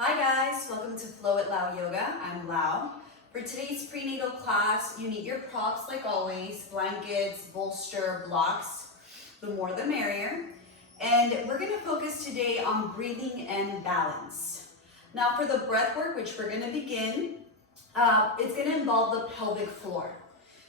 Hi guys, welcome to FLOW.WITH.LAU.YOGA. I'm Lau. For today's prenatal class, you need your props like always, blankets, bolster, blocks, the more the merrier. And we're gonna focus today on breathing and balance. Now for the breath work, which we're gonna begin, it's gonna involve the pelvic floor.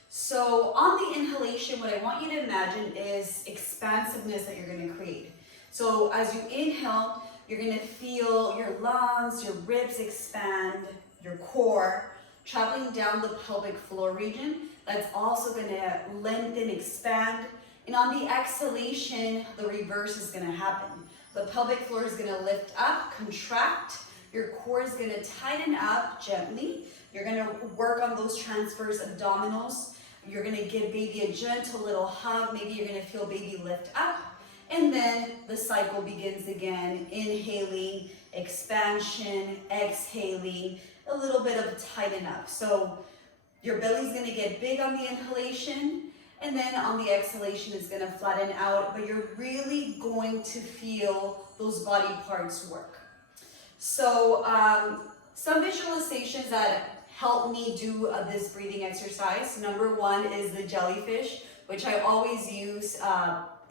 So on the inhalation, what I want you to imagine is expansiveness that you're gonna create. So as you inhale, you're gonna feel your lungs, your ribs expand, your core, traveling down the pelvic floor region. That's also gonna lengthen, expand. And on the exhalation, the reverse is gonna happen. The pelvic floor is gonna lift up, contract. Your core is gonna tighten up gently. You're gonna work on those transverse abdominals. You're gonna give baby a gentle little hug. Maybe you're gonna feel baby lift up. And then the cycle begins again, inhaling, expansion, exhaling, a little bit of tighten up. So your belly's gonna get big on the inhalation, and then on the exhalation it's gonna flatten out, but you're really going to feel those body parts work. So some visualizations that help me do this breathing exercise. Number one is the jellyfish, which I always use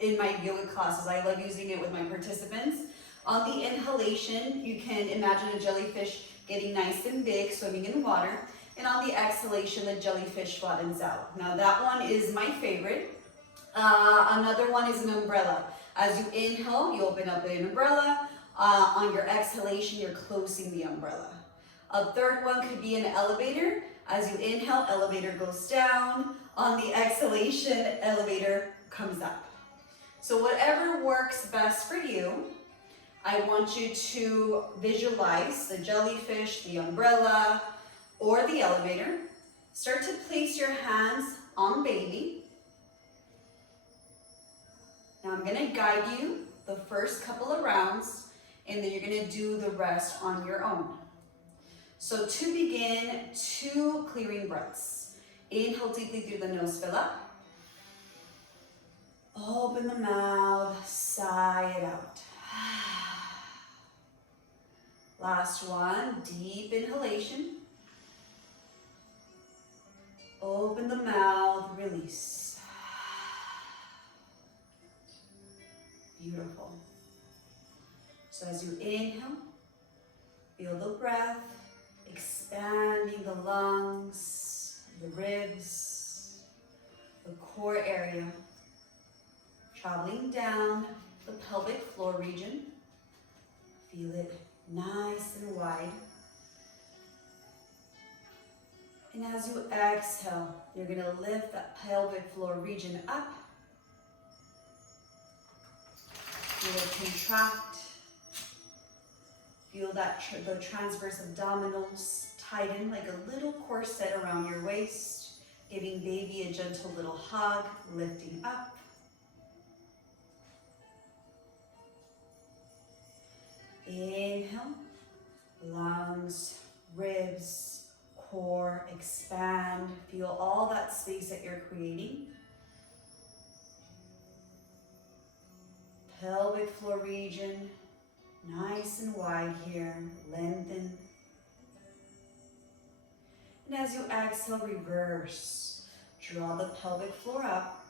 in my yoga classes. I love using it with my participants. On the inhalation, you can imagine a jellyfish getting nice and big, swimming in water. And on the exhalation, the jellyfish flattens out. Now that one is my favorite. Another one is an umbrella. As you inhale, you open up the umbrella. On your exhalation, you're closing the umbrella. A third one could be an elevator. As you inhale, elevator goes down. On the exhalation, elevator comes up. So whatever works best for you, I want you to visualize the jellyfish, the umbrella, or the elevator. Start to place your hands on baby. Now I'm gonna guide you the first couple of rounds, and then you're gonna do the rest on your own. So to begin, 2 clearing breaths. Inhale deeply through the nose, fill up. Open the mouth, sigh it out. Last one, deep inhalation. Open the mouth, release. Beautiful. So as you inhale, feel the breath, expanding the lungs, the ribs, the core area. Traveling down the pelvic floor region. Feel it nice and wide. And as you exhale, you're going to lift that pelvic floor region up. Feel it contract. Feel that the transverse abdominals tighten like a little corset around your waist, giving baby a gentle little hug, lifting up. Inhale, lungs, ribs, core, expand. Feel all that space that you're creating. Pelvic floor region, nice and wide here, lengthen. And as you exhale, reverse. Draw the pelvic floor up.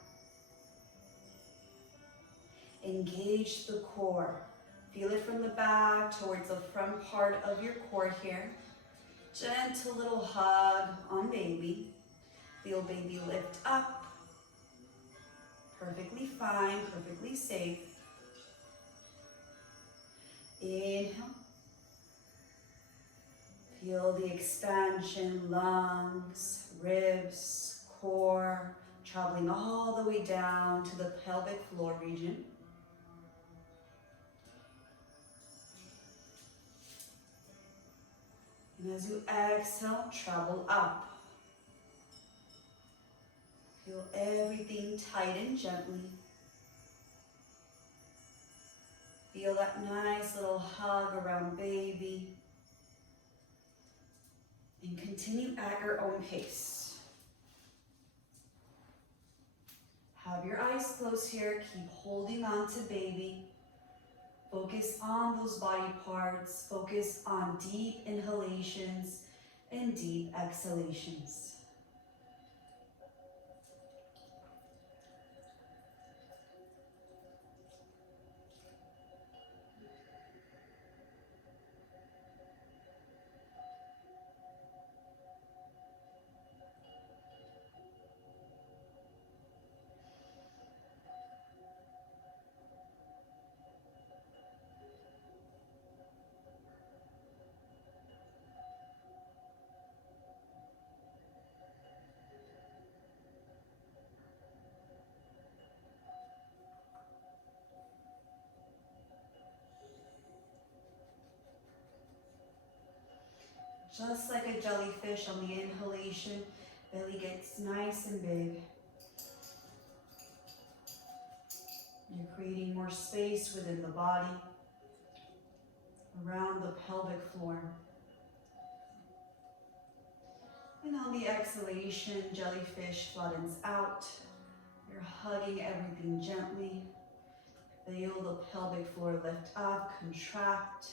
Engage the core. Feel it from the back towards the front part of your core here. Gentle little hug on baby. Feel baby lift up. Perfectly fine, perfectly safe. Inhale. Feel the expansion, lungs, ribs, core, traveling all the way down to the pelvic floor region. And as you exhale, travel up. Feel everything tighten gently. Feel that nice little hug around baby. And continue at your own pace. Have your eyes closed here. Keep holding on to baby. Focus on those body parts. Focus on deep inhalations and deep exhalations. Just like a jellyfish on the inhalation, belly gets nice and big. You're creating more space within the body, around the pelvic floor. And on the exhalation, jellyfish flattens out. You're hugging everything gently. Feel the pelvic floor lift up, contract.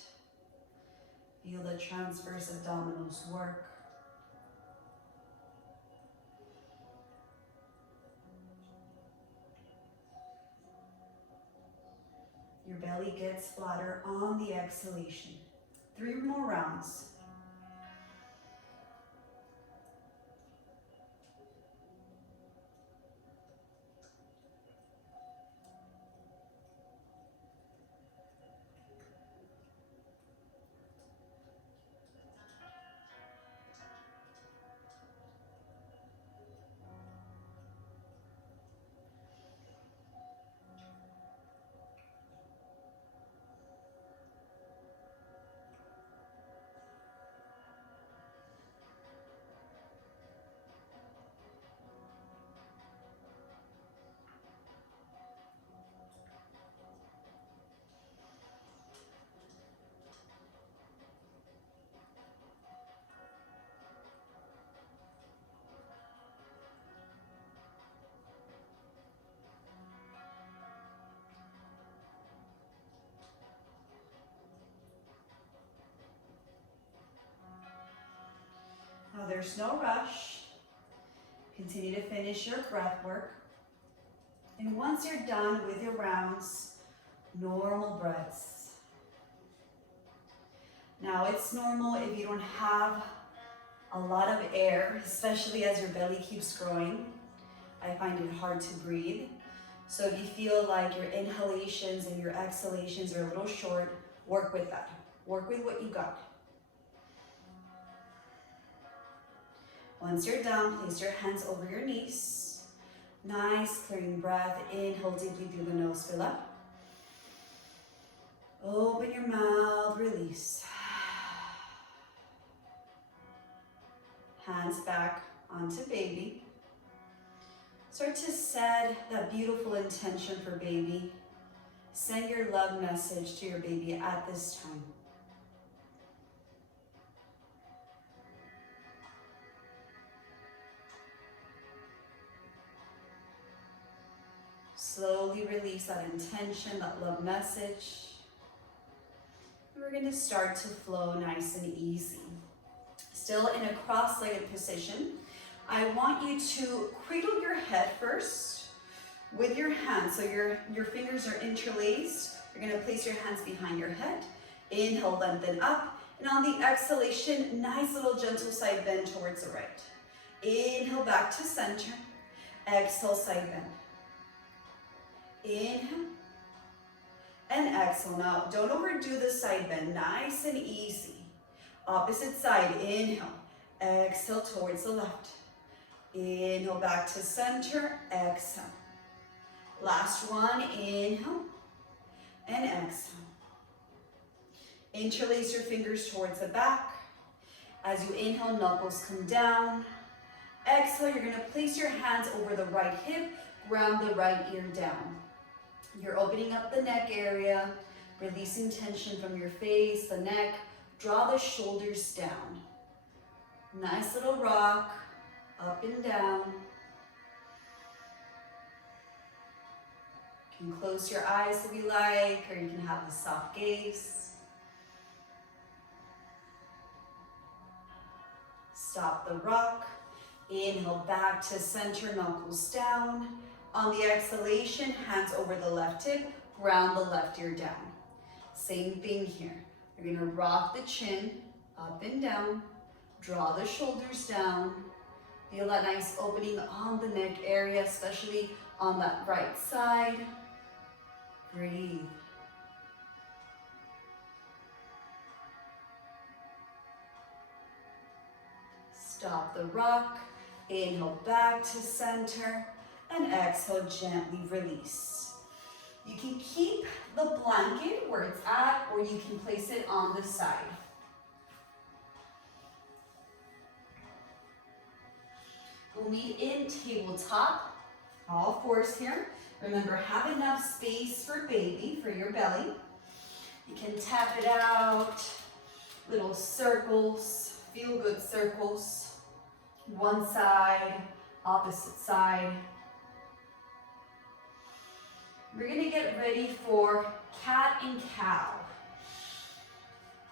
Feel the transverse abdominals work. Your belly gets flatter on the exhalation. 3 more rounds. Now there's no rush. Continue to finish your breath work. And once you're done with your rounds, normal breaths. Now it's normal if you don't have a lot of air, especially as your belly keeps growing. I find it hard to breathe. So if you feel like your inhalations and your exhalations are a little short, work with that. Work with what you got. Once you're done, place your hands over your knees. Nice clearing breath. Inhale deeply through the nose, fill up. Open your mouth, release. Hands back onto baby. Start to set that beautiful intention for baby. Send your love message to your baby at this time. Slowly release that intention, that love message. We're going to start to flow nice and easy. Still in a cross-legged position. I want you to cradle your head first with your hands. So your fingers are interlaced. You're going to place your hands behind your head. Inhale, lengthen up. And on the exhalation, nice little gentle side bend towards the right. Inhale, back to center. Exhale, side bend. Inhale and exhale. Now, don't overdo the side bend. Nice and easy. Opposite side. Inhale. Exhale towards the left. Inhale back to center. Exhale. Last one. Inhale and exhale. Interlace your fingers towards the back. As you inhale, knuckles come down. Exhale, you're going to place your hands over the right hip. Ground the right ear down. You're opening up the neck area, releasing tension from your face, the neck. Draw the shoulders down. Nice little rock, up and down. You can close your eyes if you like, or you can have a soft gaze. Stop the rock. Inhale back to center, knuckles down. On the exhalation, hands over the left hip, ground the left ear down. Same thing here. You're gonna rock the chin up and down, draw the shoulders down. Feel that nice opening on the neck area, especially on that right side. Breathe. Stop the rock. Inhale back to center and exhale, gently release. You can keep the blanket where it's at, or you can place it on the side. We'll meet in tabletop, all fours here. Remember, have enough space for baby, for your belly. You can tap it out, little circles, feel good circles. One side, opposite side. We're gonna get ready for cat and cow.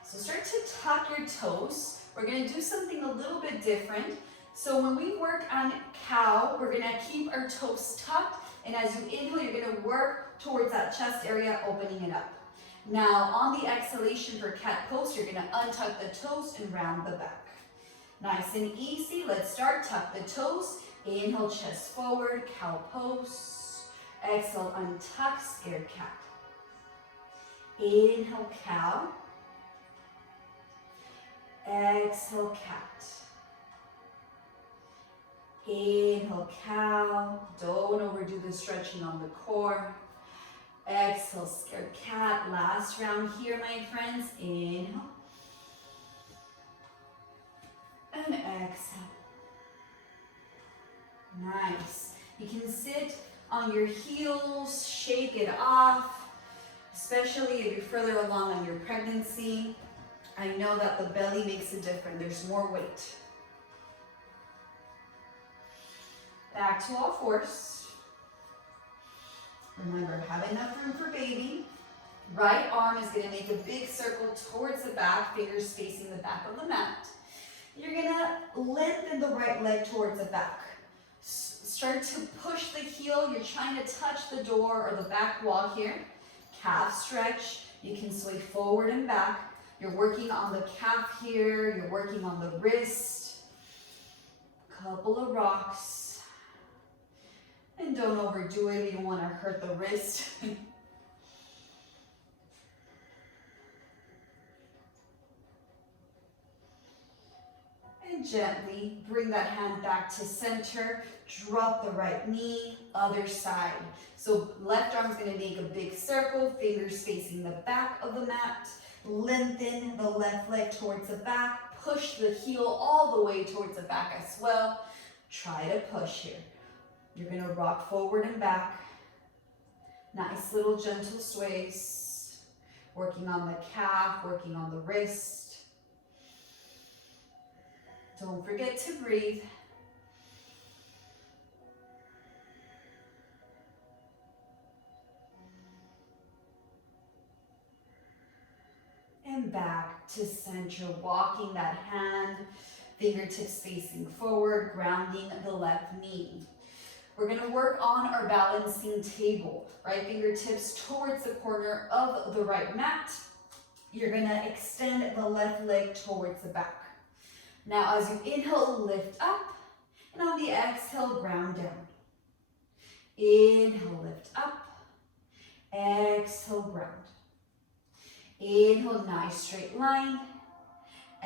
So start to tuck your toes. We're gonna do something a little bit different. So when we work on cow, we're gonna keep our toes tucked, and as you inhale, you're gonna work towards that chest area, opening it up. Now, on the exhalation for cat pose, you're gonna untuck the toes and round the back. Nice and easy. Let's start. Tuck the toes. Inhale, chest forward, cow pose. Exhale, untuck, scared cat. Inhale, cow. Exhale, cat. Inhale, cow. Don't overdo the stretching on the core. Exhale, scared cat. Last round here, my friends. Inhale. And exhale. Nice. You can sit on your heels, shake it off, especially if you're further along on your pregnancy. I know that the belly makes a difference. There's more weight. Back to all fours. Remember, have enough room for baby. Right arm is going to make a big circle towards the back, fingers facing the back of the mat. You're gonna lengthen the right leg towards the back. Start to push the heel. You're trying to touch the door or the back wall here. Calf stretch. You can sway forward and back. You're working on the calf here. You're working on the wrist. Couple of rocks. And don't overdo it. You don't want to hurt the wrist. And gently bring that hand back to center. Drop the right knee, other side. So left arm's gonna make a big circle, fingers facing the back of the mat. Lengthen the left leg towards the back. Push the heel all the way towards the back as well. Try to push here. You're gonna rock forward and back. Nice little gentle sways. Working on the calf, working on the wrist. Don't forget to breathe. And back to center, walking that hand, fingertips facing forward, grounding the left knee. We're gonna work on our balancing table. Right fingertips towards the corner of the right mat. You're gonna extend the left leg towards the back. Now, as you inhale, lift up, and on the exhale, ground down. Inhale, lift up, exhale, ground. Inhale, nice straight line,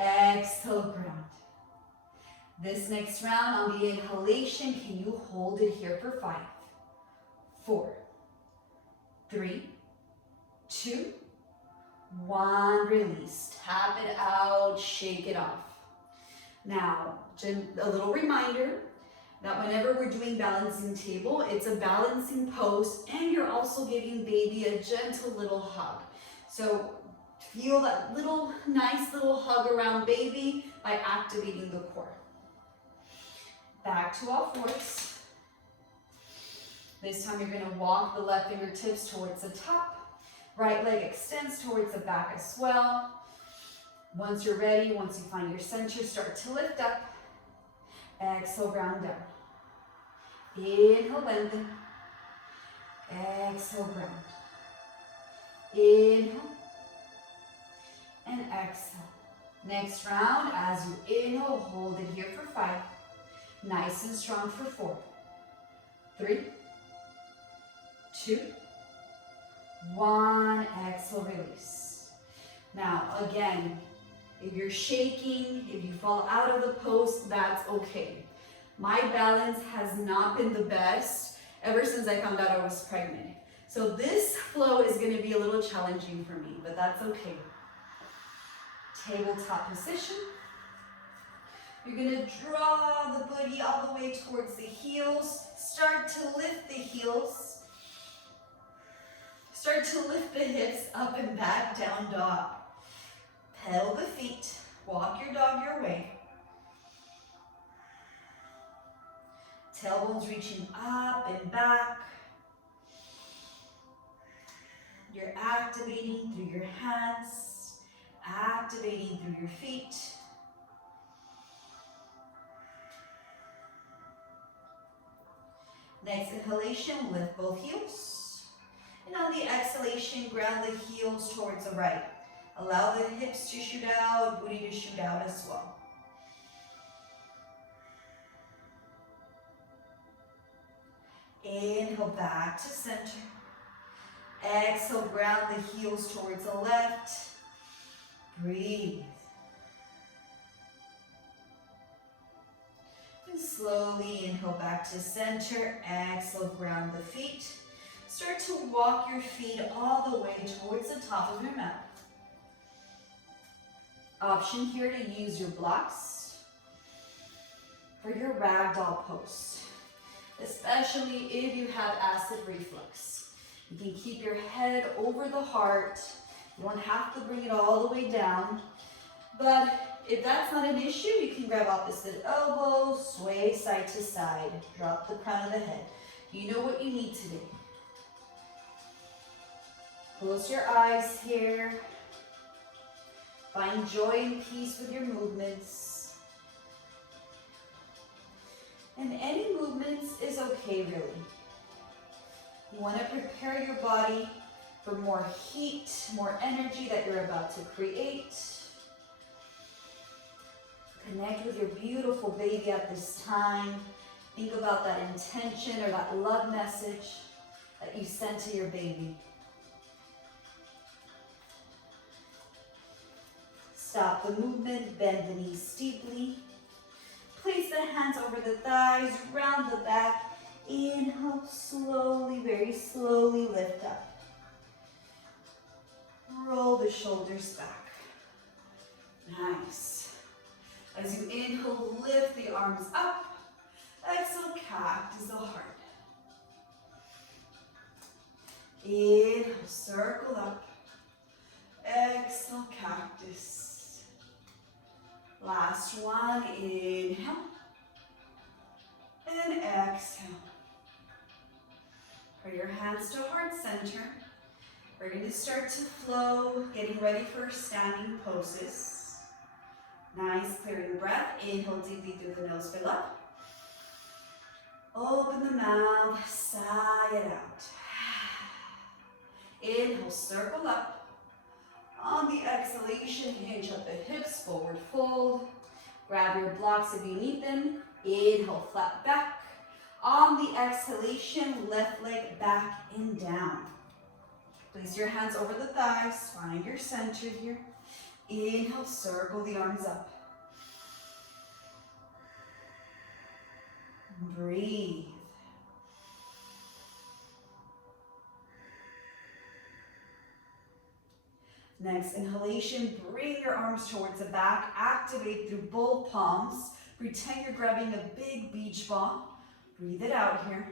exhale, ground. This next round, on the inhalation, can you hold it here for 5, 4, 3, 2, 1, release. Tap it out, shake it off. Now, a little reminder that whenever we're doing balancing table, it's a balancing pose, and you're also giving baby a gentle little hug. So feel that little, nice little hug around baby by activating the core. Back to all fours. This time you're gonna walk the left fingertips towards the top. Right leg extends towards the back as well. Once you're ready, once you find your center, start to lift up. Exhale, round down. Inhale, lengthen. Exhale, round. Inhale. And exhale. Next round, as you inhale, hold it here for 5. Nice and strong for 4. 3, 2, 1. Exhale, release. Now, again, if you're shaking, if you fall out of the pose, that's okay. My balance has not been the best ever since I found out I was pregnant. So this flow is going to be a little challenging for me, but that's okay. Tabletop position. You're going to draw the booty all the way towards the heels. Start to lift the heels. Start to lift the hips up and back, down dog. Pedal the feet. Walk your dog your way. Tailbones reaching up and back. You're activating through your hands, activating through your feet. Next inhalation, lift both heels. And on the exhalation, ground the heels towards the right. Allow the hips to shoot out, booty to shoot out as well. Inhale back to center. Exhale, ground the heels towards the left. Breathe. And slowly inhale back to center. Exhale, ground the feet. Start to walk your feet all the way towards the top of your mat. Option here to use your blocks for your ragdoll pose, especially if you have acid reflux. You can keep your head over the heart. You don't have to bring it all the way down. But if that's not an issue, you can grab opposite elbows, sway side to side, drop the crown of the head. You know what you need today. Close your eyes here. Find joy and peace with your movements. And any movements is okay, really. You want to prepare your body for more heat, more energy that you're about to create. Connect with your beautiful baby at this time. Think about that intention or that love message that you sent to your baby. Stop the movement, bend the knees steeply. Place the hands over the thighs, round the back. Inhale, slowly, very slowly lift up. Roll the shoulders back. Nice. As you inhale, lift the arms up. Exhale, cactus the heart. Inhale, circle up. Exhale, cactus. Last one, inhale. And exhale. Bring your hands to heart center. We're going to start to flow, getting ready for standing poses. Nice, clearing breath. Inhale deeply through the nose, fill up. Open the mouth, sigh it out. Inhale, circle up. On the exhalation, hinge up the hips, forward fold. Grab your blocks if you need them. Inhale, flat back. On the exhalation, left leg back and down. Place your hands over the thighs. Find your center here. Inhale, circle the arms up. Breathe. Next inhalation, bring your arms towards the back. Activate through both palms. Pretend you're grabbing a big beach ball. Breathe it out here.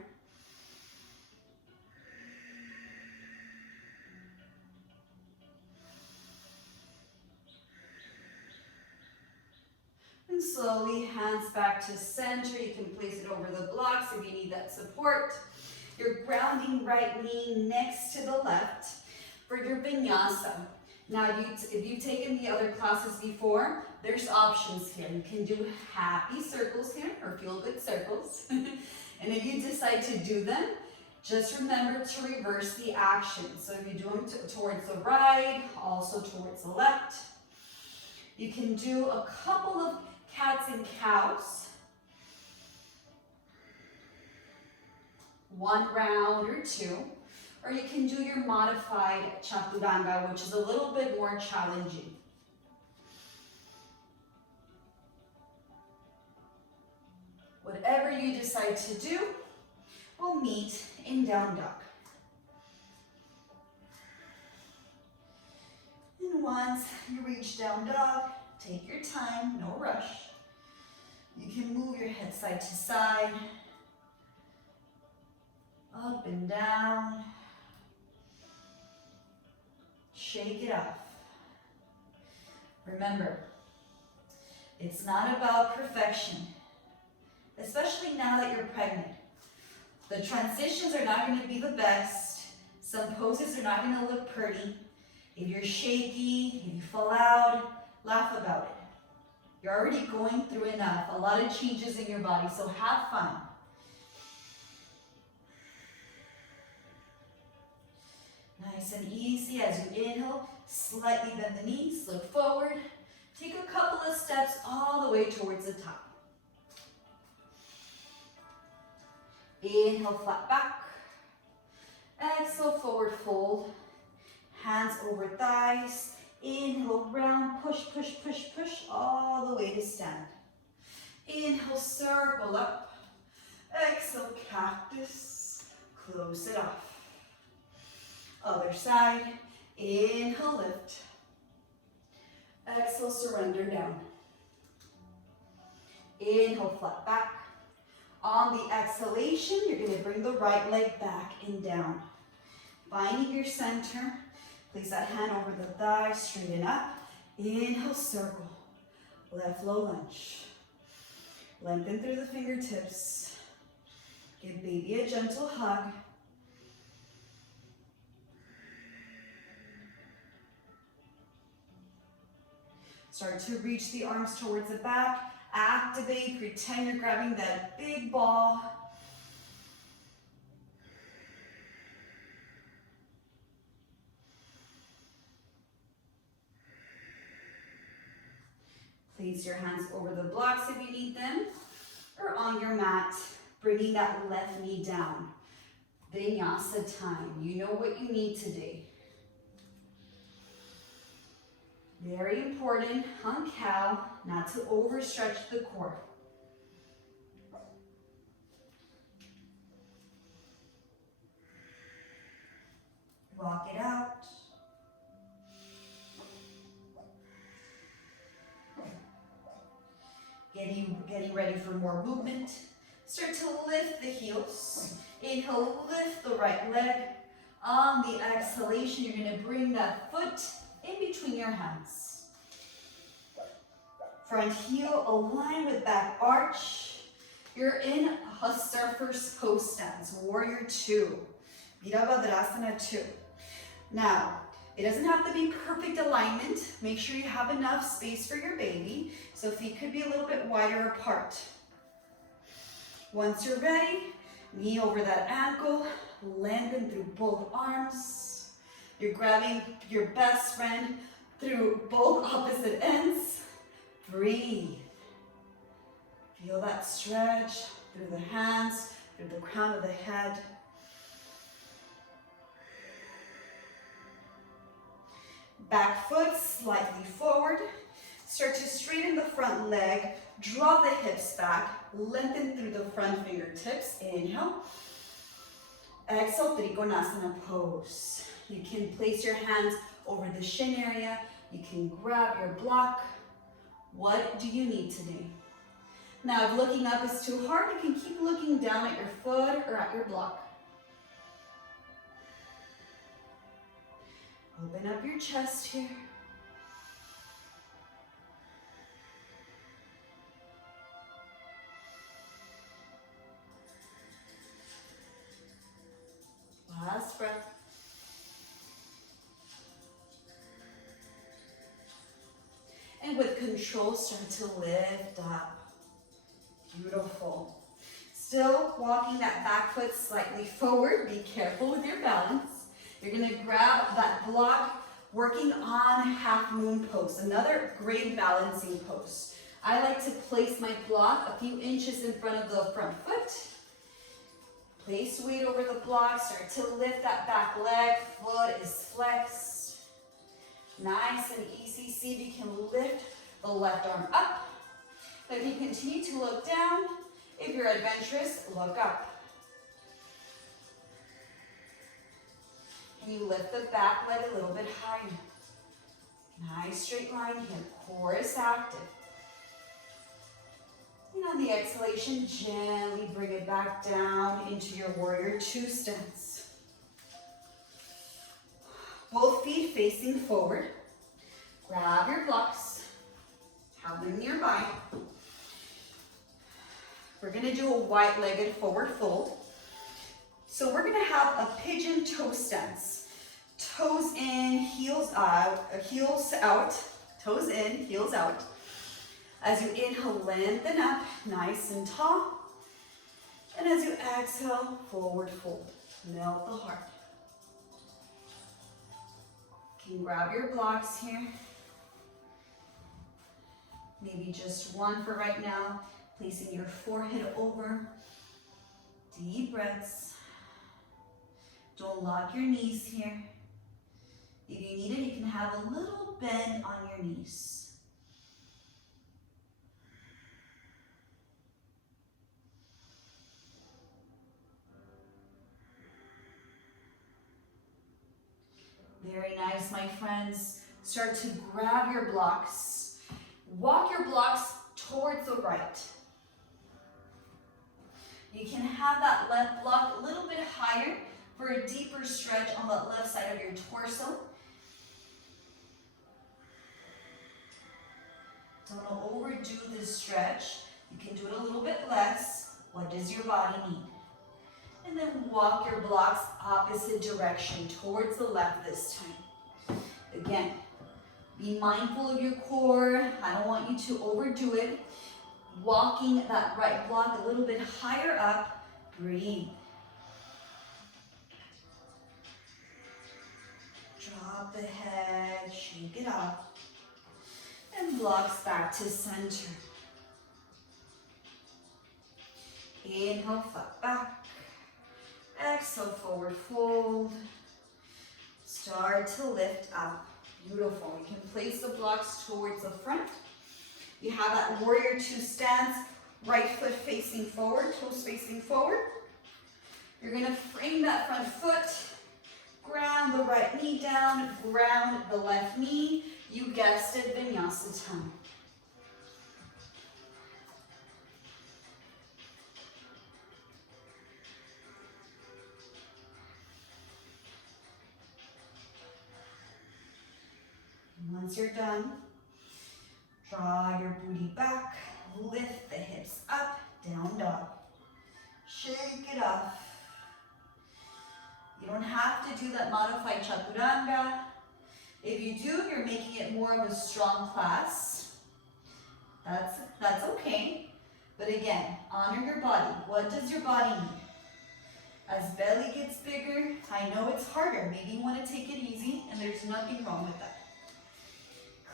And slowly, hands back to center. You can place it over the blocks if you need that support. You're grounding right knee next to the left for your vinyasa. Now, if you've taken the other classes before, there's options here. You can do happy circles here, or feel-good circles. And if you decide to do them, just remember to reverse the action. So if you do them towards the right, also towards the left. You can do a couple of cats and cows. One round or two. Or you can do your modified chaturanga, which is a little bit more challenging. Whatever you decide to do, we'll meet in down dog. And once you reach down dog, take your time, no rush. You can move your head side to side, up and down. Shake it off. Remember, it's not about perfection, especially now that you're pregnant. The transitions are not going to be the best. Some poses are not going to look pretty. If you're shaky, if you fall out, laugh about it. You're already going through enough, a lot of changes in your body, so have fun. Nice and easy as you inhale, slightly bend the knees, look forward. Take a couple of steps all the way towards the top. Inhale, flat back. Exhale, forward fold. Hands over thighs. Inhale, round, push, push, push, push, all the way to stand. Inhale, circle up. Exhale, cactus. Close it off. Other side. Inhale, lift. Exhale, surrender down. Inhale, flat back. On the exhalation, you're going to bring the right leg back and down. Finding your center. Place that hand over the thigh, straighten up. Inhale, circle. Left low lunge. Lengthen through the fingertips. Give baby a gentle hug. Start to reach the arms towards the back. Activate, pretend you're grabbing that big ball. Place your hands over the blocks if you need them, or on your mat, bringing that left knee down. Vinyasa time. You know what you need today. Very important on cow, not to overstretch the core. Walk it out. Getting ready for more movement. Start to lift the heels. Inhale, lift the right leg. On the exhalation, you're going to bring that foot in between your hands. Front heel align with back arch. You're in a surfer's pose stance, warrior 2. Virabhadrasana 2. Now, it doesn't have to be perfect alignment. Make sure you have enough space for your baby. So feet could be a little bit wider apart. Once you're ready, knee over that ankle, lengthen through both arms. You're grabbing your best friend through both opposite ends. Breathe. Feel that stretch through the hands, through the crown of the head. Back foot slightly forward. Start to straighten the front leg. Draw the hips back. Lengthen through the front fingertips. Inhale. Exhale, Trikonasana pose. You can place your hands over the shin area. You can grab your block. What do you need today? Now, if looking up is too hard, you can keep looking down at your foot or at your block. Open up your chest here. control, start to lift up. Beautiful. Still walking that back foot slightly forward. Be careful with your balance. You're gonna grab that block, working on half moon pose. Another great balancing pose. I like to place my block a few inches in front of the front foot. Place weight over the block, start to lift that back leg, foot is flexed. Nice and easy. See if you can lift the left arm up. If you continue to look down, if you're adventurous, look up. And you lift the back leg a little bit higher. Nice straight line here, core is active. And on the exhalation, gently bring it back down into your warrior two stance. Both feet facing forward. Grab your blocks, have them nearby. We're gonna do a wide-legged forward fold. So we're gonna have a pigeon toe stance. Toes in, heels out, toes in, heels out. As you inhale, lengthen up, nice and tall. And as you exhale, forward fold. Melt the heart. You can grab your blocks here. Maybe just one for right now. Placing your forehead over. Deep breaths. Don't lock your knees here. If you need it, you can have a little bend on your knees. Very nice, my friends. Start to grab your blocks. Walk your blocks towards the right. You can have that left block a little bit higher for a deeper stretch on the left side of your torso. Don't overdo this stretch. You can do it a little bit less. What does your body need? And then walk your blocks opposite direction towards the left this time. Again, be mindful of your core. I don't want you to overdo it. Walking that right block a little bit higher up. Breathe. Drop the head, shake it off. And blocks back to center. Inhale, flat back. Exhale, forward fold. Start to lift up. Beautiful. You can place the blocks towards the front. You have that warrior two stance, right foot facing forward, toes facing forward. You're gonna frame that front foot, ground the right knee down, ground the left knee. You guessed it, vinyasa time. Once you're done, draw your booty back, lift the hips up, down dog. Shake it off. You don't have to do that modified chaturanga. If you do, you're making it more of a strong class. That's okay. But again, honor your body. What does your body need? As belly gets bigger, I know it's harder. Maybe you want to take it easy, and there's nothing wrong with that.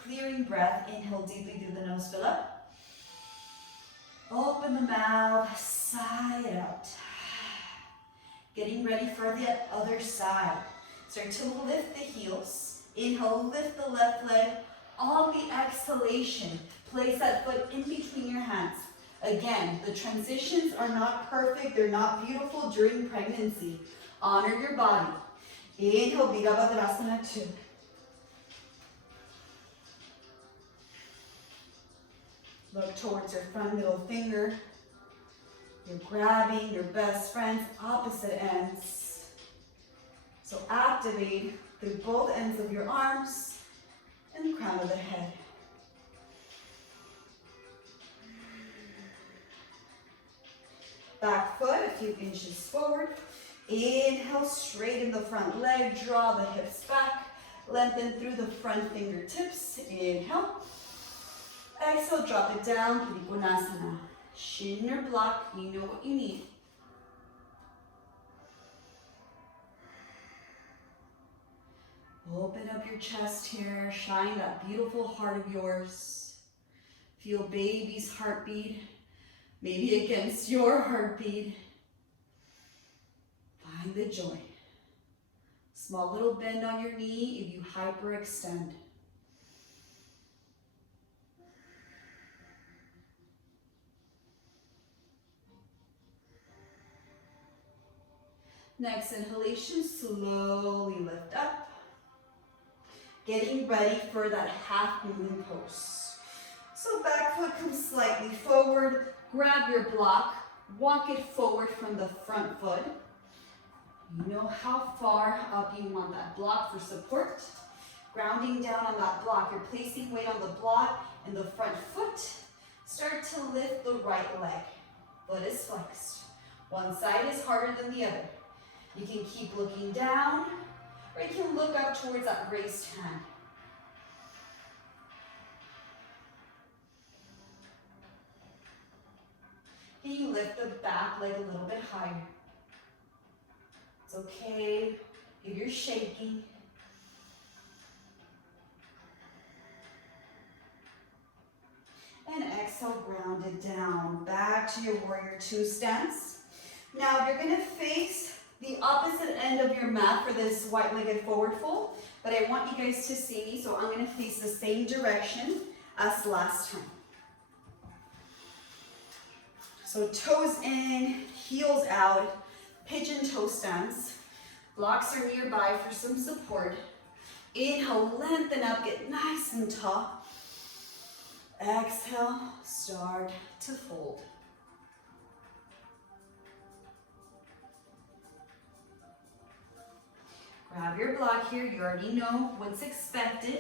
Clearing breath, inhale deeply through the nose, fill up. Open the mouth, side out. Getting ready for the other side. Start to lift the heels. Inhale, lift the left leg. On the exhalation, place that foot in between your hands. Again, the transitions are not perfect. They're not beautiful during pregnancy. Honor your body. Inhale, Virabhadrasana 2. Look towards your front middle finger. You're grabbing your best friend's opposite ends. So activate through both ends of your arms and the crown of the head. Back foot a few inches forward. Inhale, straighten the front leg, draw the hips back. Lengthen through the front fingertips. Inhale. Exhale, drop it down, Trikonasana. Shin or block, you know what you need. Open up your chest here, shine that beautiful heart of yours. Feel baby's heartbeat, maybe against your heartbeat. Find the joy. Small little bend on your knee if you hyperextend. Next inhalation, slowly lift up. Getting ready for that half moon pose. So back foot comes slightly forward, grab your block, walk it forward from the front foot. You know how far up you want that block for support. Grounding down on that block, you're placing weight on the block and the front foot. Start to lift the right leg. Foot is flexed. One side is harder than the other. You can keep looking down, or you can look up towards that raised hand. Can you lift the back leg a little bit higher? It's okay if you're shaking. And exhale, ground it down. Back to your warrior two stance. Now you're gonna face the opposite end of your mat for this white-legged forward fold, but I want you guys to see me, so I'm gonna face the same direction as last time. So toes in, heels out, pigeon toe stance. Blocks are nearby for some support. Inhale, lengthen up, get nice and tall. Exhale, start to fold. Grab your block here, you already know what's expected.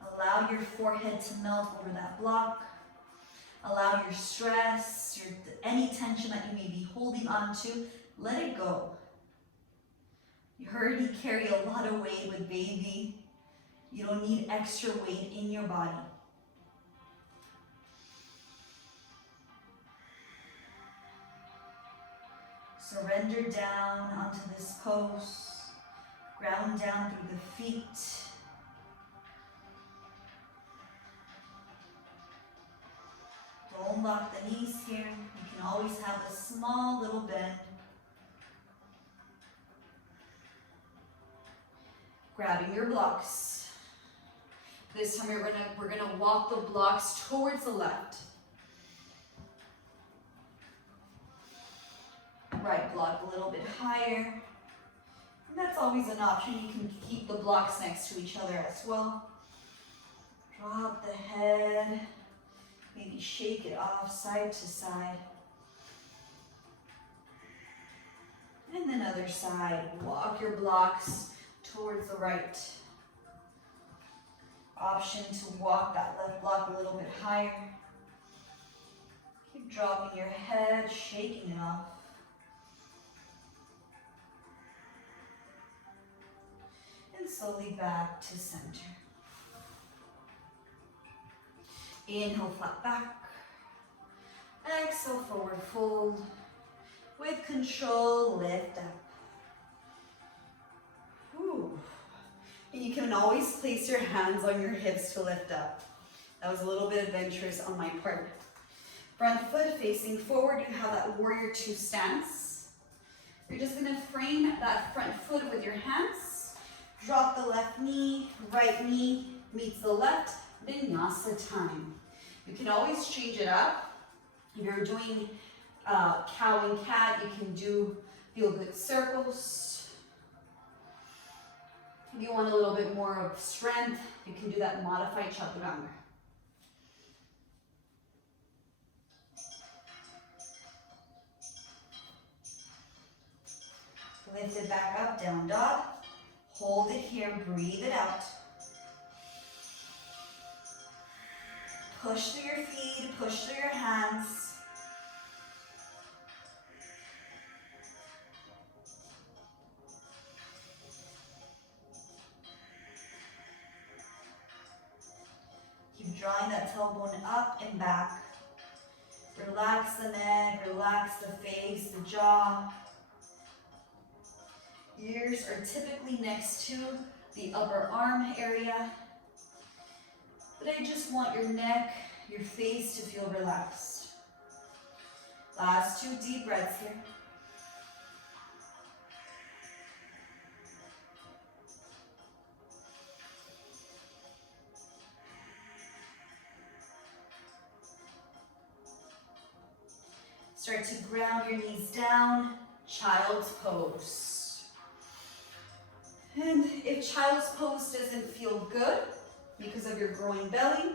Allow your forehead to melt over that block. Allow your stress, any tension that you may be holding on to, let it go. You already carry a lot of weight with baby. You don't need extra weight in your body. Surrender down onto this pose. Ground down through the feet. Don't lock the knees here. You can always have a small little bend. Grabbing your blocks. This time we're gonna walk the blocks towards the left. Right block a little bit higher. And that's always an option. You can keep the blocks next to each other as well. Drop the head. Maybe shake it off side to side. And then other side. Walk your blocks towards the right. Option to walk that left block a little bit higher. Keep dropping your head, shaking it off. And slowly back to center. Inhale, flat back. Exhale, forward fold. With control, lift up. Whew. And you can always place your hands on your hips to lift up. That was a little bit adventurous on my part. Front foot facing forward, you have that warrior two stance. You're just gonna frame that front foot with your hands. Drop the left knee, right knee meets the left, vinyasa time. You can always change it up. If you're doing cow and cat, you can do feel good circles. If you want a little bit more of strength, you can do that modified chaturanga. Lift it back up, down dog. Hold it here, breathe it out. Push through your feet, push through your hands. drawing that tailbone up and back. Relax the neck, relax the face, the jaw. Ears are typically next to the upper arm area. But I just want your neck, your face to feel relaxed. Last 2 deep breaths here. Start to ground your knees down, child's pose. And if child's pose doesn't feel good because of your growing belly,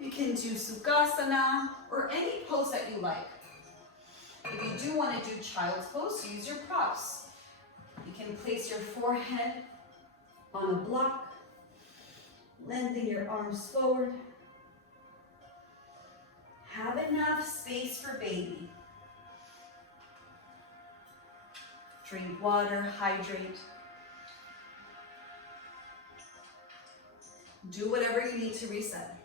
you can do Sukhasana or any pose that you like. If you do want to do child's pose, use your props. You can place your forehead on a block, lengthen your arms forward. Have enough space for baby. Drink water, hydrate. Do whatever you need to reset.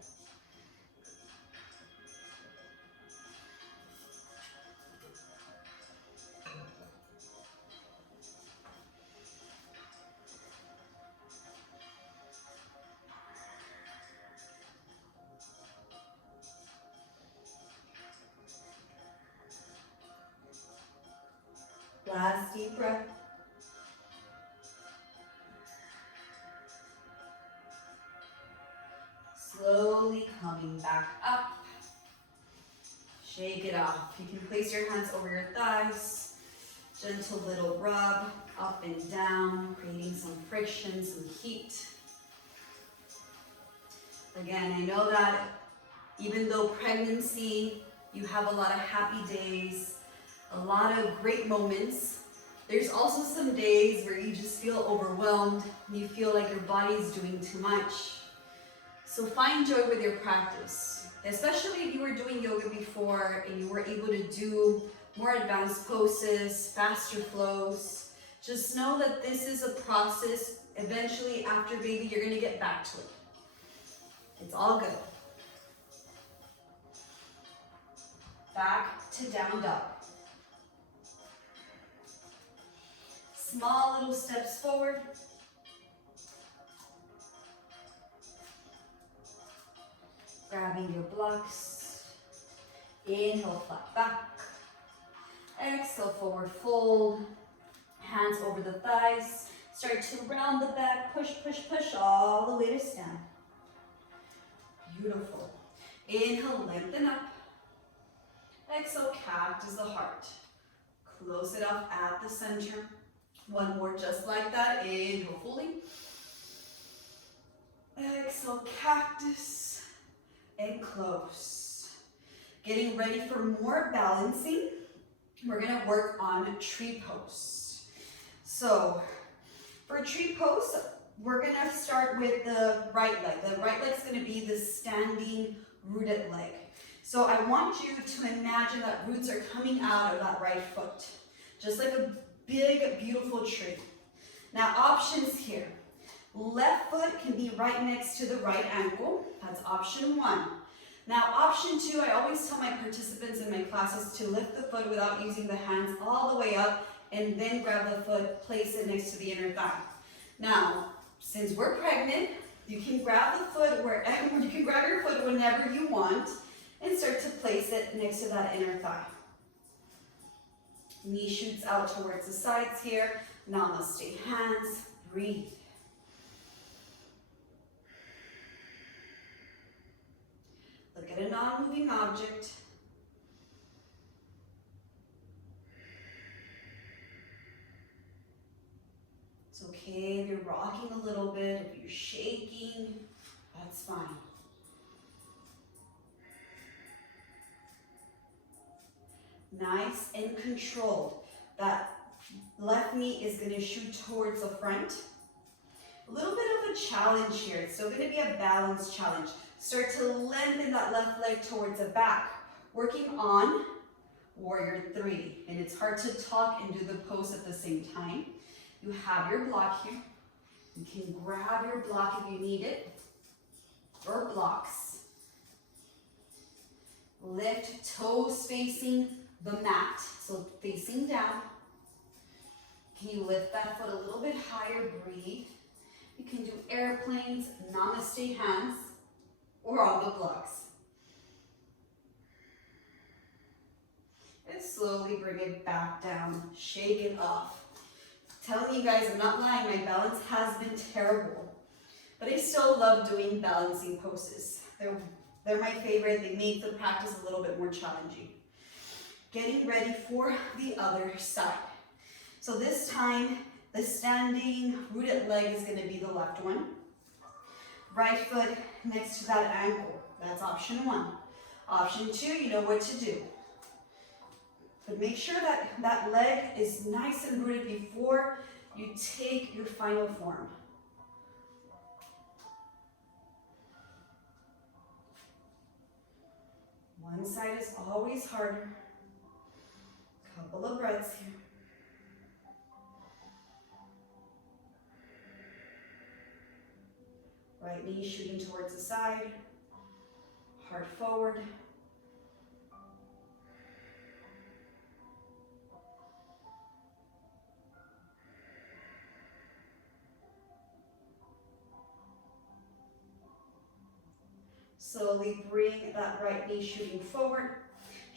Last deep breath. Slowly coming back up. Shake it off. You can place your hands over your thighs. Gentle little rub up and down, creating some friction, some heat. Again, I know that even though pregnancy, you have a lot of happy days, a lot of great moments. There's also some days where you just feel overwhelmed. You feel like your body's doing too much. So find joy with your practice, especially if you were doing yoga before and you were able to do more advanced poses, faster flows. Just know that this is a process. Eventually, after baby, you're gonna get back to it. It's all good. Back to down dog. Small little steps forward. Grabbing your blocks. Inhale, flat back. Exhale, forward fold. Hands over the thighs. Start to round the back. Push, push, push all the way to stand. Beautiful. Inhale, lengthen up. Exhale, cactus the heart. Close it off at the center. One more just like that. Inhale fully. Exhale, cactus. And close. Getting ready for more balancing. We're gonna work on tree pose. So for tree pose, we're gonna start with the right leg. The right leg's gonna be the standing rooted leg. So I want you to imagine that roots are coming out of that right foot, just like a big, beautiful tree. Now options here. Left foot can be right next to the right ankle. That's option 1. Now option 2, I always tell my participants in my classes to lift the foot without using the hands all the way up and then grab the foot, place it next to the inner thigh. Now, since we're pregnant, you can grab the foot wherever, you can grab your foot whenever you want and start to place it next to that inner thigh. Knee shoots out towards the sides here. Namaste hands, breathe. Look at a non-moving object. It's okay if you're rocking a little bit, if you're shaking, that's fine. Nice and controlled. That left knee is going to shoot towards the front. A little bit of a challenge here. It's still going to be a balance challenge. Start to lengthen that left leg towards the back. Working on warrior 3. And it's hard to talk and do the pose at the same time. You have your block here. You can grab your block if you need it, or blocks. Lift toes facing the mat, so facing down. Can you lift that foot a little bit higher? Breathe. You can do airplanes, namaste hands, or on the blocks. And slowly bring it back down. Shake it off. I'm telling you guys, I'm not lying, my balance has been terrible. But I still love doing balancing poses. They're my favorite. They make the practice a little bit more challenging. Getting ready for the other side. So this time, the standing rooted leg is going to be the left one. Right foot next to that ankle. That's option one. Option two, you know what to do. But make sure that that leg is nice and rooted before you take your final form. One side is always harder. Couple of breaths here. Right knee shooting towards the side. Heart forward. Slowly bring that right knee shooting forward.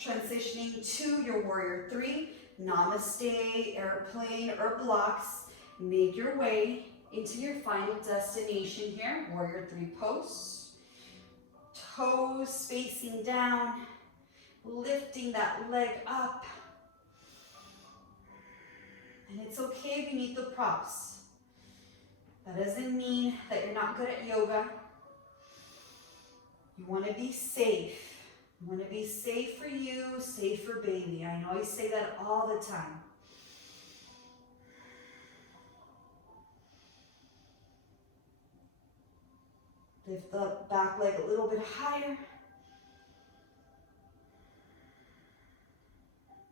Transitioning to your warrior three. Namaste, airplane, or blocks. Make your way into your final destination here. Warrior three pose. Toes facing down. Lifting that leg up. And it's okay if you need the props. That doesn't mean that you're not good at yoga. You want to be safe. You want to be safe for you, safe for baby. I know I say that all the time. Lift the back leg a little bit higher.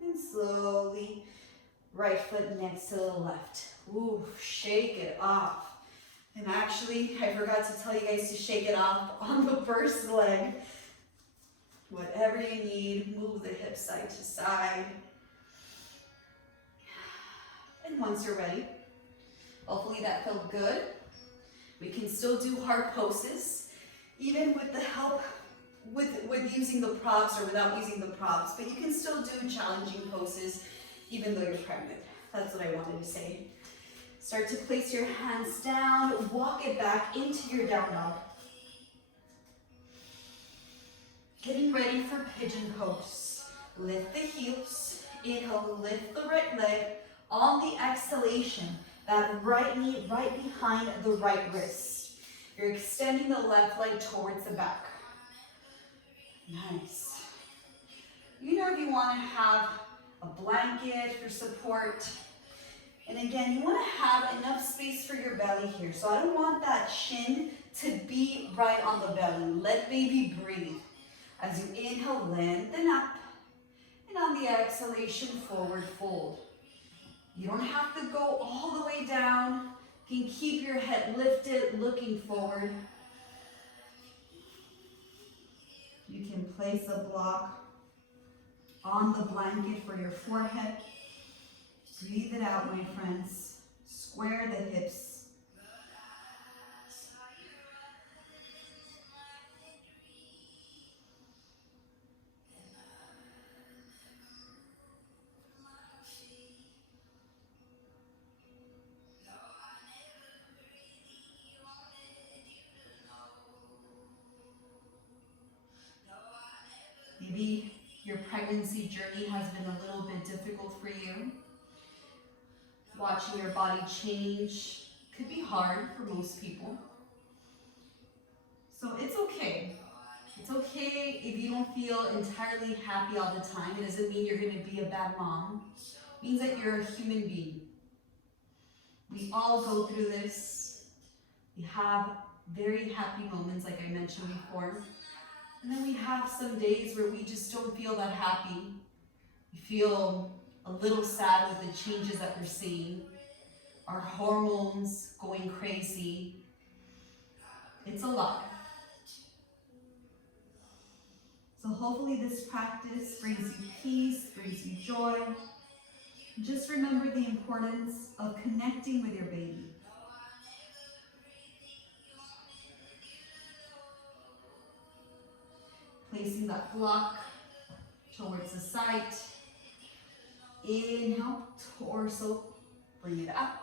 And slowly, right foot next to the left. Ooh, shake it off. And actually, I forgot to tell you guys to shake it off on the first leg. Whatever you need, move the hips side to side. And once you're ready, hopefully that felt good. We can still do hard poses, even with the help, with using the props or without using the props, but you can still do challenging poses, even though you're pregnant. That's what I wanted to say. Start to place your hands down, walk it back into your down dog. Getting ready for pigeon pose. Lift the heels, inhale, lift the right leg. On the exhalation, that right knee right behind the right wrist. You're extending the left leg towards the back. Nice. You know, if you want to have a blanket for support, and again, you want to have enough space for your belly here. So I don't want that shin to be right on the belly. Let baby breathe. As you inhale, lengthen up. And on the exhalation, forward fold. You don't have to go all the way down. You can keep your head lifted, looking forward. You can place a block on the blanket for your forehead. Breathe it out, my friends. Square the hips. Maybe your pregnancy journey has been a little bit difficult for you. Watching your body change could be hard for most people. So it's okay. It's okay if you don't feel entirely happy all the time. It doesn't mean you're going to be a bad mom. It means that you're a human being. We all go through this. We have very happy moments, like I mentioned before. And then we have some days where we just don't feel that happy. We feel a little sad with the changes that we're seeing. Our hormones going crazy. It's a lot. So hopefully this practice brings you peace, brings you joy. Just remember the importance of connecting with your baby. Placing that block towards the side. Inhale, torso, bring it up.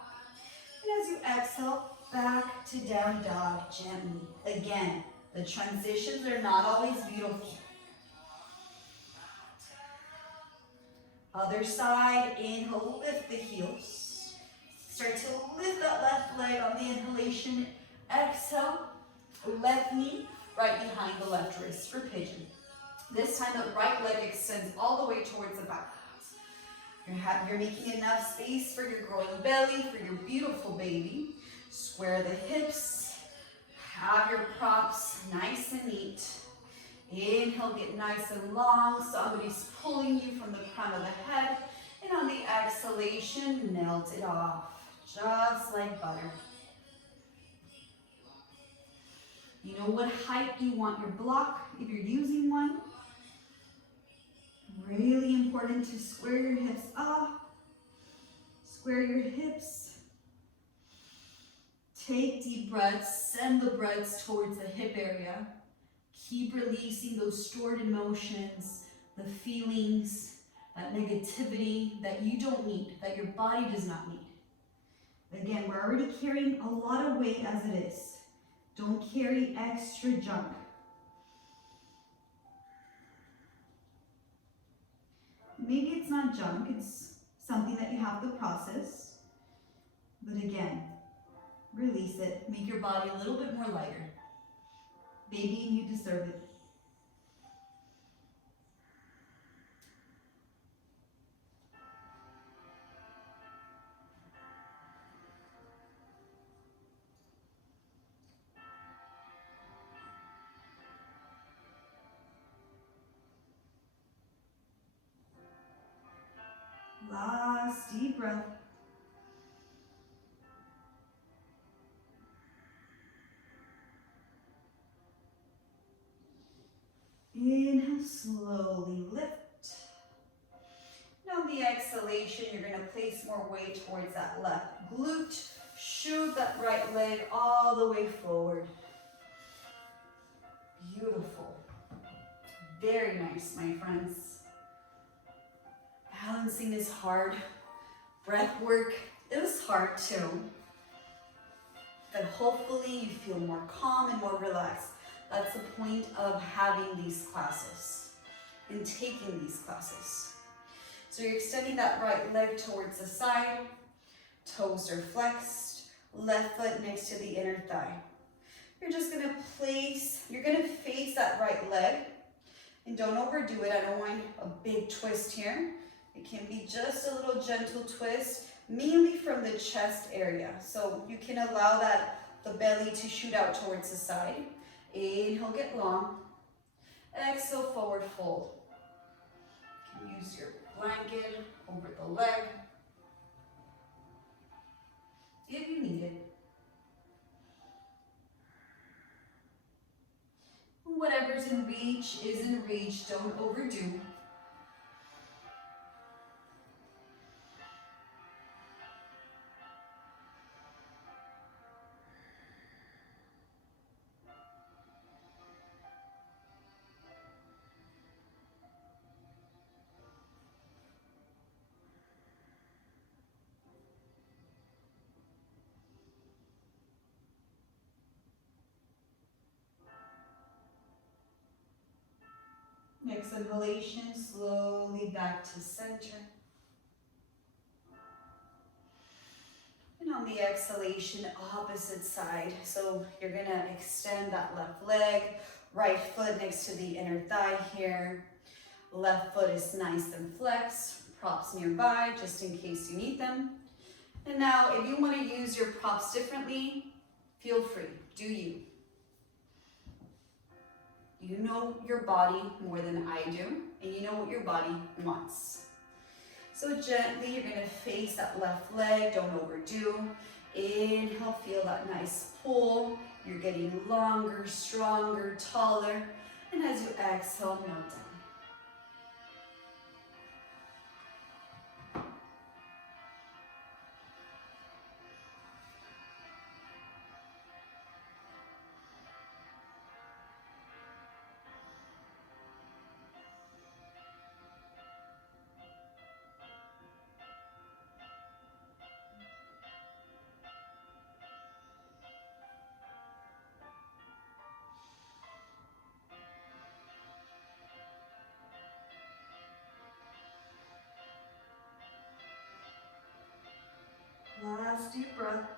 And as you exhale, back to down dog gently. Again, the transitions are not always beautiful. Other side, inhale, lift the heels. Start to lift that left leg on the inhalation. Exhale, left knee right behind the left wrist for pigeon. This time the right leg extends all the way towards the back. You're making enough space for your growing belly, for your beautiful baby. Square the hips. Have your props nice and neat. Inhale, get nice and long. Somebody's pulling you from the crown of the head. And on the exhalation, melt it off, just like butter. You know what height you want your block if you're using one. Really important to square your hips up. Square your hips. Take deep breaths. Send the breaths towards the hip area. Keep releasing those stored emotions, the feelings, that negativity that you don't need, that your body does not need. Again, we're already carrying a lot of weight as it is. Don't carry extra junk. Maybe it's not junk, it's something that you have to process. But again, release it. Make your body a little bit more lighter. Baby, you deserve it. Last deep breath. Inhale, slowly lift. And on the exhalation, you're going to place more weight towards that left glute. Shoot that right leg all the way forward. Beautiful. Very nice, my friends. Balancing is hard. Breath work is hard too. But hopefully you feel more calm and more relaxed. That's the point of having these classes and taking these classes. So you're extending that right leg towards the side. Toes are flexed. Left foot next to the inner thigh. You're just going to face that right leg. And don't overdo it. I don't want a big twist here. It can be just a little gentle twist, mainly from the chest area. So you can allow the belly to shoot out towards the side. Inhale, get long. Exhale, forward fold. You can use your blanket over the leg if you need it. Whatever's in reach is in reach. Don't overdo. Next inhalation, slowly back to center. And on the exhalation, opposite side. So you're gonna extend that left leg, right foot next to the inner thigh here. Left foot is nice and flexed, props nearby just in case you need them. And now if you wanna use your props differently, feel free, do you. You know your body more than I do, and you know what your body wants. So gently, you're gonna face that left leg, don't overdo. Inhale, feel that nice pull. You're getting longer, stronger, taller. And as you exhale, melt down. Last deep breath.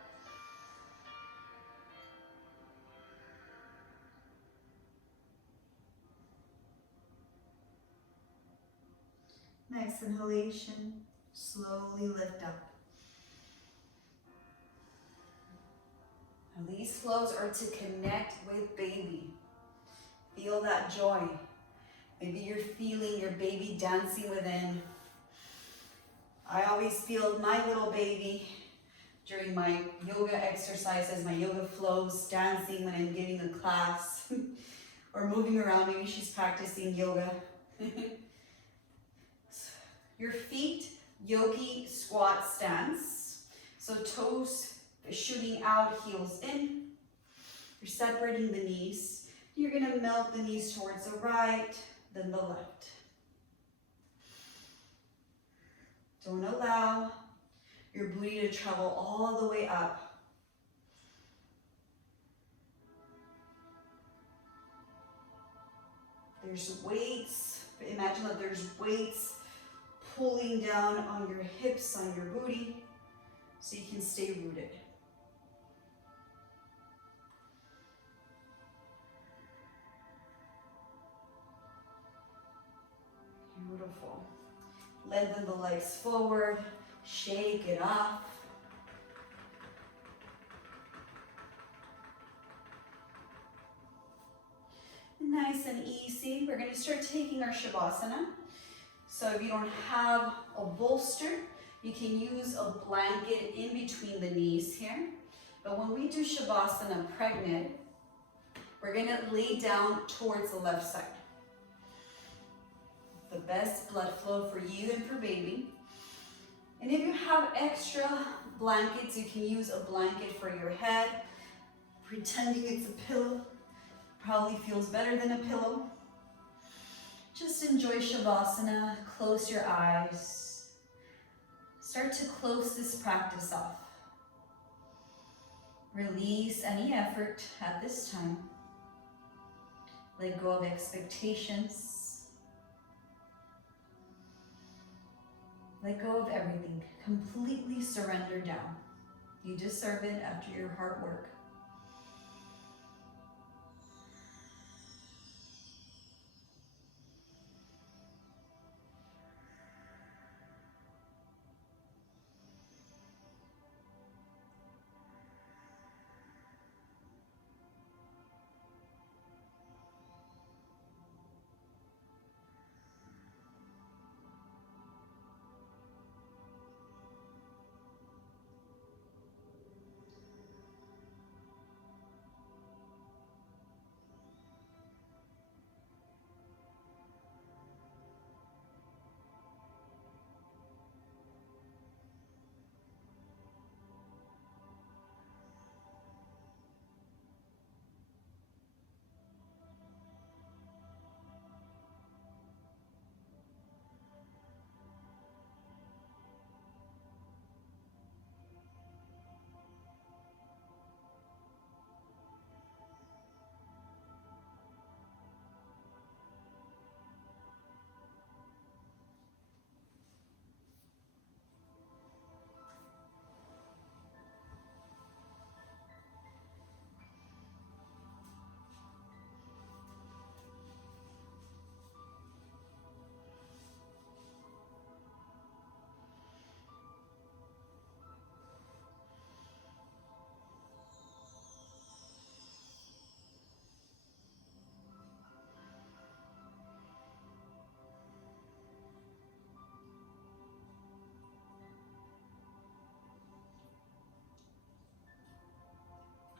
Next inhalation, slowly lift up. Now these flows are to connect with baby. Feel that joy. Maybe you're feeling your baby dancing within. I always feel my little baby during my yoga exercises, my yoga flows, dancing when I'm giving a class or moving around. Maybe she's practicing yoga. Your feet, yogi squat stance. So toes shooting out, heels in. You're separating the knees. You're gonna melt the knees towards the right, then the left. Don't allow your booty to travel all the way up. There's weights. Imagine that there's weights pulling down on your hips, on your booty, so you can stay rooted. Beautiful. Lengthen the legs forward, shake it off. Nice and easy. We're going to start taking our Shavasana. So if you don't have a bolster, you can use a blanket in between the knees here. But when we do Shavasana pregnant, we're going to lay down towards the left side. The best blood flow for you and for baby. And if you have extra blankets, you can use a blanket for your head, pretending it's a pillow. Probably feels better than a pillow. Just enjoy Shavasana, close your eyes. Start to close this practice off. Release any effort at this time. Let go of expectations. Let go of everything. Completely surrender down. You deserve it after your hard work.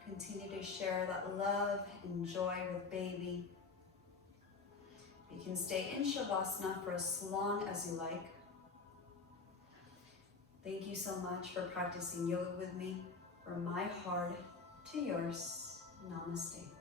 Continue to share that love and joy with baby. You can stay in Shavasana for as long as you like. Thank you so much for practicing yoga with me. From my heart to yours. Namaste.